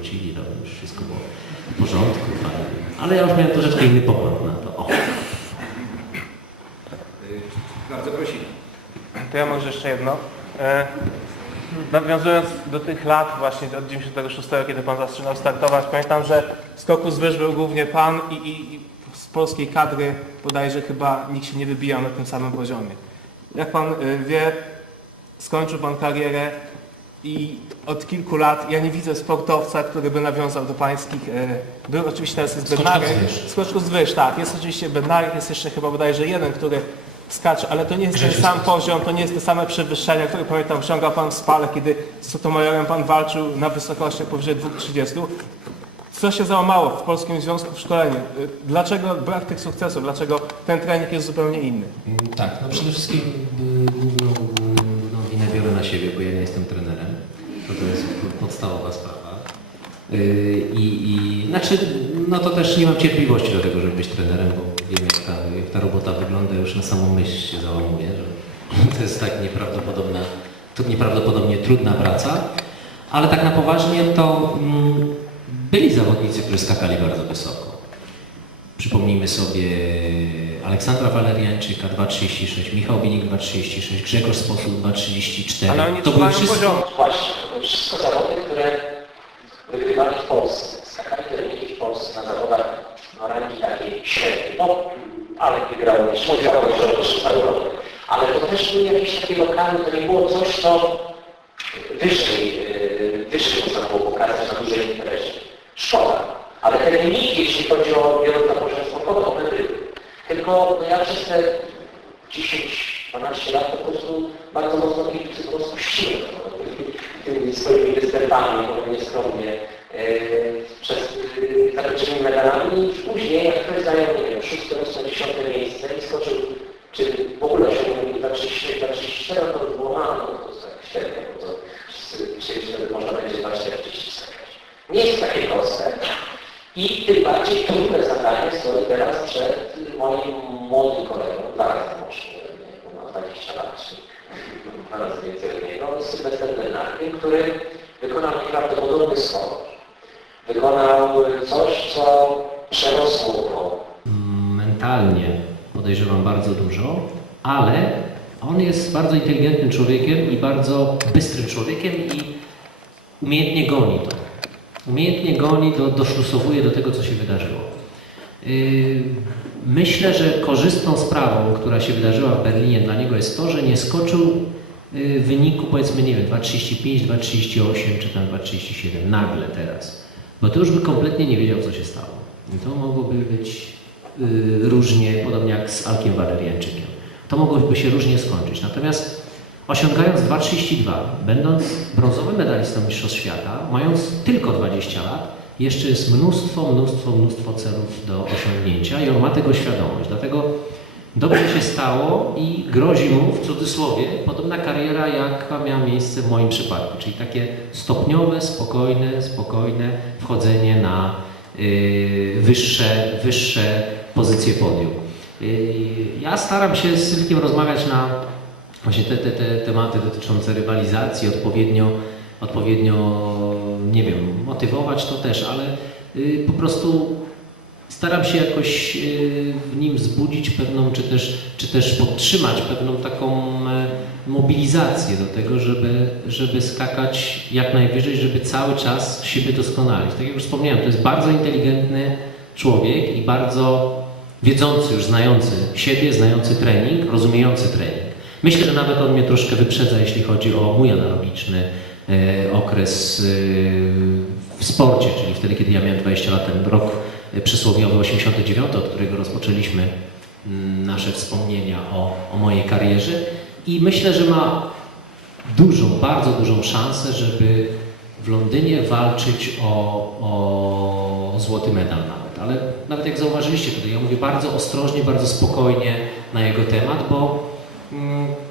wrócili, to już wszystko było w porządku, fajnie. Ale ja już miałem troszeczkę inny pogląd na to. O. Bardzo prosimy. To ja może jeszcze jedno. E, nawiązując do tych lat właśnie od 96, kiedy Pan zaczynał startować, pamiętam, że skoku z wyż był głównie Pan i, i, i z polskiej kadry bodajże chyba nikt się nie wybijał na tym samym poziomie. Jak Pan e, wie, skończył Pan karierę i od kilku lat ja nie widzę sportowca, który by nawiązał do pańskich. E, był oczywiście teraz jest Bednarek. z wyż. Skoczków z wyż, tak. Jest oczywiście Bednarek, jest jeszcze chyba bodajże jeden, który skacze, ale to nie jest ten sam poziom, to nie jest te same przewyższenia, które pamiętam osiągał Pan w Spale, kiedy z Sotomajorem Pan walczył na wysokości powyżej 2,30. Co się załamało w Polskim Związku w Szkoleniu? Y, Dlaczego brak tych sukcesów? Dlaczego ten trening jest zupełnie inny? Mm, Tak, no przede wszystkim y, główną y, no, winę biorę na siebie, bo ja nie jestem trenerem. To, to jest podstawowa sprawa. Y, I, i znaczy, no to też nie mam cierpliwości do tego, żeby być trenerem, bo wiem jak ta, jak ta robota wygląda, już na samą myśl się załamuje, że to jest tak nieprawdopodobna, to nieprawdopodobnie trudna praca. Ale tak na poważnie to mm, byli zawodnicy, którzy skakali bardzo wysoko. Przypomnijmy sobie Aleksandra Waleriańczyka 2,36, Michał Binik 2,36, Grzegorz Sposób 2,34. Ale oni to były wszystko... poziom. Właśnie, to były wszystko zawody, które wygrywali w Polsce. Skakali w Polsce na zawodach no, rangi takiej średniej. No, ale wygrały jeszcze wygrały też Europy. Ale to też były jakieś takie lokalne, to nie było coś, co wyżej, yy, wyżej można było pokazać na dużej imprezie. Szkoda. Te wyniki, jeśli chodzi o biorąc na poziom sportowy, one były. Tylko no, ja przez te 10-12 lat po prostu bardzo mocno kibicy po prostu ściłem tymi swoimi występami, nieskromnie, e, przez e, zakończonymi medalami i później jak ktoś zajął, nie wiem, 6, 8, 10 miejsce i skoczył, czy w ogóle osiągnął 24, to by było mało, to jest tak średnio, bo to wszyscy myśleli, że można będzie 20-30 skakać. Nie jest takie proste. I tym bardziej trudne zadanie stoi teraz przed moim młodym kolegą, dwa razy młodszym, ma 20 lat, czyli dwa razy więcej od niego, Sylwester Bernardyn, który wykonał nieprawdopodobny skok. Wykonał coś, co przerosło go. mentalnie podejrzewam bardzo dużo, ale on jest bardzo inteligentnym człowiekiem i bardzo bystrym człowiekiem i umiejętnie goni to. Umiejętnie goni, do, doszlusowuje do tego, co się wydarzyło. Yy, Myślę, że korzystną sprawą, która się wydarzyła w Berlinie dla niego jest to, że nie skoczył yy, w wyniku powiedzmy, nie wiem, 2,35, 2,38 czy tam 2,37 nagle teraz. Bo to już by kompletnie nie wiedział, co się stało. I to mogłoby być yy, różnie, podobnie jak z Alkiem Waleriańczykiem. To mogłoby się różnie skończyć. Natomiast osiągając 2,32, będąc brązowym medalistą Mistrzostw Świata, mając tylko 20 lat, jeszcze jest mnóstwo, mnóstwo, mnóstwo celów do osiągnięcia i on ma tego świadomość. Dlatego dobrze się stało i grozi mu w cudzysłowie podobna kariera, jaka miała miejsce w moim przypadku, czyli takie stopniowe, spokojne, spokojne wchodzenie na yy, wyższe, wyższe pozycje podium. Yy, Ja staram się z Sylkiem rozmawiać na właśnie te, te, te tematy dotyczące rywalizacji, odpowiednio, odpowiednio, nie wiem, motywować to też, ale y, po prostu staram się jakoś y, w nim wzbudzić pewną, czy też, czy też podtrzymać pewną taką e, mobilizację do tego, żeby, żeby skakać jak najwyżej, żeby cały czas siebie doskonalić. Tak jak już wspomniałem, to jest bardzo inteligentny człowiek i bardzo wiedzący, już znający siebie, znający trening, rozumiejący trening. Myślę, że nawet on mnie troszkę wyprzedza, jeśli chodzi o mój analogiczny e, okres e, w sporcie, czyli wtedy, kiedy ja miałem 20 lat, ten rok e, przysłowiowy 89, od którego rozpoczęliśmy mm, nasze wspomnienia o, o mojej karierze i myślę, że ma dużą, bardzo dużą szansę, żeby w Londynie walczyć o, o złoty medal nawet. Ale nawet jak zauważyliście tutaj, ja mówię bardzo ostrożnie, bardzo spokojnie na jego temat, bo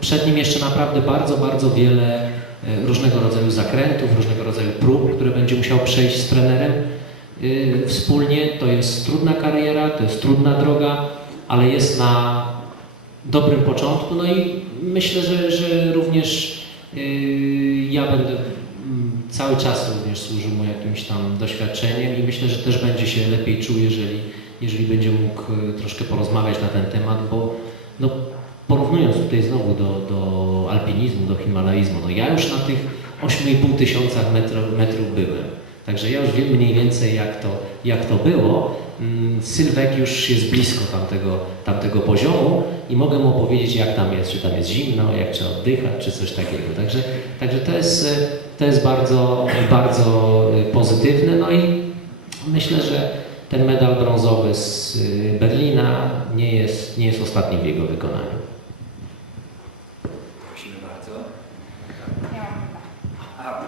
przed nim jeszcze naprawdę bardzo, bardzo wiele e, różnego rodzaju zakrętów, różnego rodzaju prób, które będzie musiał przejść z trenerem y, wspólnie. To jest trudna kariera, to jest trudna droga, ale jest na dobrym początku. No i myślę, że, że również y, ja będę mm, cały czas również służył mu jakimś tam doświadczeniem i myślę, że też będzie się lepiej czuł, jeżeli, jeżeli będzie mógł e, troszkę porozmawiać na ten temat, bo no, porównując tutaj znowu do, do alpinizmu, do himalaizmu, no ja już na tych 8,5 tysiącach metrów, metrów byłem. Także ja już wiem mniej więcej jak to, jak to było. Mm, Sylwek już jest blisko tamtego, tamtego poziomu i mogę mu powiedzieć jak tam jest, czy tam jest zimno, jak trzeba oddychać, czy coś takiego. Także, także to jest, e, to jest bardzo, bardzo e, pozytywne. No i myślę, że ten medal brązowy z e, Berlina nie jest, nie jest ostatni w jego wykonaniu. Prosimy bardzo. Ja mam pytanie. A,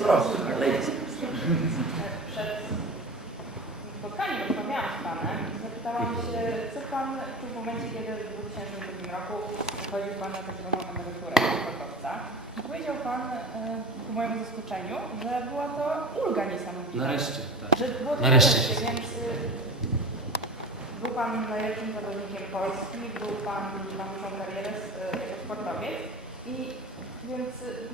ladies, proszę. Ladies. Przed spotkaniem rozmawiałam z Panem i zapytałam się, co Pan czuł w momencie, kiedy w 2002 roku wychodził Pan na tak zwaną emeryturę sportowca. I Powiedział Pan e, ku mojemu zaskoczeniu, że była to ulga niesamowita. Nareszcie, tak. Że było to Nareszcie więc y, był Pan najlepszym zawodnikiem Polski, był Pan, ma dużą karierę y, jako sportowiec i więc y,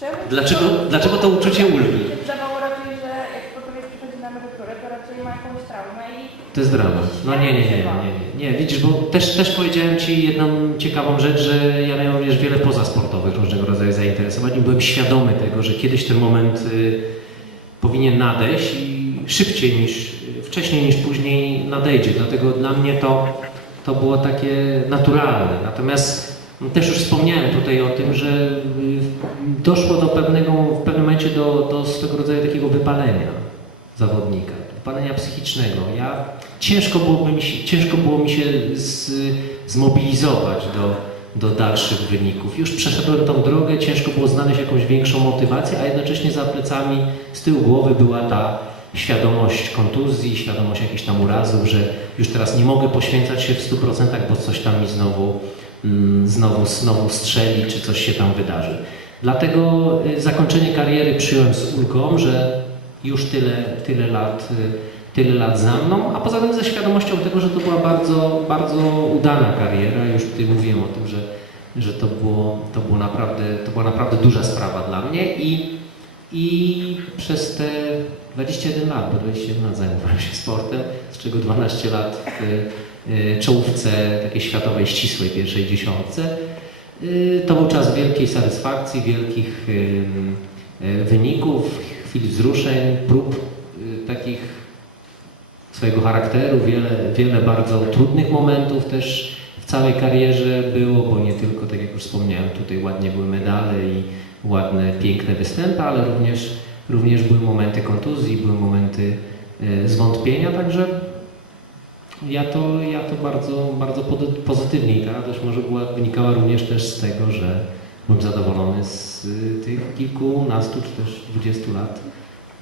czemu... Dlaczego, dlaczego to uczucie ulgi? Zdawało raczej, że jak sportowiec przychodzi na emeryturę, to raczej ma jakąś traumę i To jest dramat. No nie, nie, nie, nie, nie, nie. Widzisz, bo też, też powiedziałem Ci jedną ciekawą rzecz, że ja miałem również wiele pozasportowych różnego rodzaju zainteresowań i byłem świadomy tego, że kiedyś ten moment y, powinien nadejść i szybciej niż, wcześniej niż później nadejdzie. Dlatego dla mnie to, to było takie naturalne. Natomiast też już wspomniałem tutaj o tym, że y, doszło do pewnego, w pewnym momencie do, do swego rodzaju takiego wypalenia zawodnika, wypalenia psychicznego. Ja ciężko byłoby mi się, ciężko było mi się z, zmobilizować do, do dalszych wyników. Już przeszedłem tą drogę, ciężko było znaleźć jakąś większą motywację, a jednocześnie za plecami z tyłu głowy była ta świadomość kontuzji, świadomość jakichś tam urazów, że już teraz nie mogę poświęcać się w 100%, bo coś tam mi znowu, znowu, znowu strzeli, czy coś się tam wydarzy. Dlatego y, zakończenie kariery przyjąłem z ulgą, że już tyle, tyle, lat, y, tyle lat za mną, a poza tym ze świadomością tego, że to była bardzo, bardzo udana kariera. Już tutaj mówiłem o tym, że, że to, było, to, było naprawdę, to była naprawdę duża sprawa dla mnie i, i przez te 21 lat, bo 21 lat zajmowałem się sportem, z czego 12 lat w y, czołówce takiej światowej, ścisłej pierwszej dziesiątce, y, to był czas wielkiej satysfakcji, wielkich y, wyników, chwil wzruszeń, prób takich swojego charakteru, wiele, wiele bardzo trudnych momentów też w całej karierze było, bo nie tylko, tak jak już wspomniałem, tutaj ładnie były medale i ładne, piękne występy, ale również, również były momenty kontuzji, były momenty y, zwątpienia, także ja to, ja to bardzo, bardzo pozytywnie i ta radość może była, wynikała również też z tego, że byłem zadowolony z y, tych kilkunastu czy też dwudziestu lat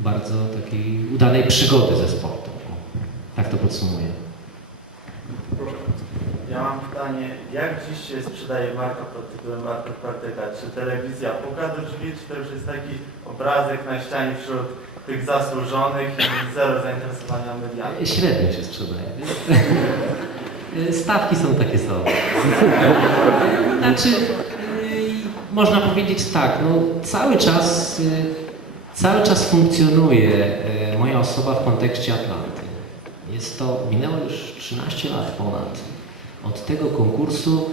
bardzo takiej udanej przygody ze sportem. Tak to podsumuję. Proszę. Ja mam pytanie, jak dziś się sprzedaje marka pod tytułem Bartek Partyka? Czy telewizja puka do drzwi, czy to już jest taki obrazek na ścianie wśród tych zasłużonych i zero zainteresowania mediami? Średnio się sprzedaje. wiesz? Stawki są takie same. Znaczy, y, można powiedzieć tak, no cały czas, cały czas funkcjonuje moja osoba w kontekście Atlanty. Jest to, minęło już 13 lat ponad od tego konkursu.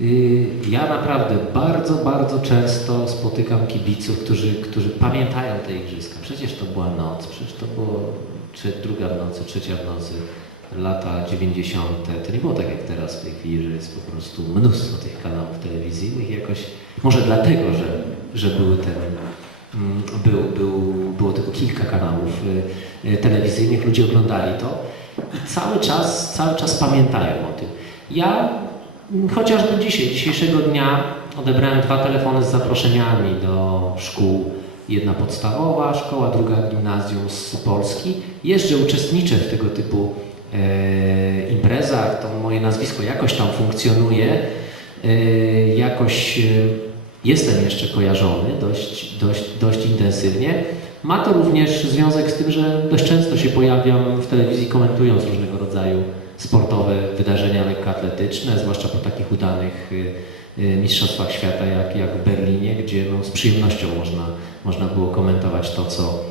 Y, Ja naprawdę bardzo, bardzo często spotykam kibiców, którzy, którzy pamiętają te igrzyska. Przecież to była noc, przecież to było druga w nocy, trzecia w nocy, lata 90. To nie było tak jak teraz w tej chwili, że jest po prostu mnóstwo tych kanałów telewizyjnych. i Jakoś, może dlatego, że, że były ten, mm, był, był, było tylko kilka kanałów y, y, telewizyjnych, ludzie oglądali to i cały czas, cały czas pamiętają o tym. Ja chociażby dzisiaj, dzisiejszego dnia odebrałem dwa telefony z zaproszeniami do szkół. Jedna podstawowa szkoła, druga gimnazjum z Polski. Jeżdżę, uczestniczę w tego typu e, imprezach, to moje nazwisko jakoś tam funkcjonuje, e, jakoś e, jestem jeszcze kojarzony dość, dość, dość intensywnie. Ma to również związek z tym, że dość często się pojawiam w telewizji komentując różnego rodzaju sportowe wydarzenia lekkoatletyczne, zwłaszcza po takich udanych y, y, mistrzostwach świata jak, jak w Berlinie, gdzie no, z przyjemnością można, można było komentować to, co,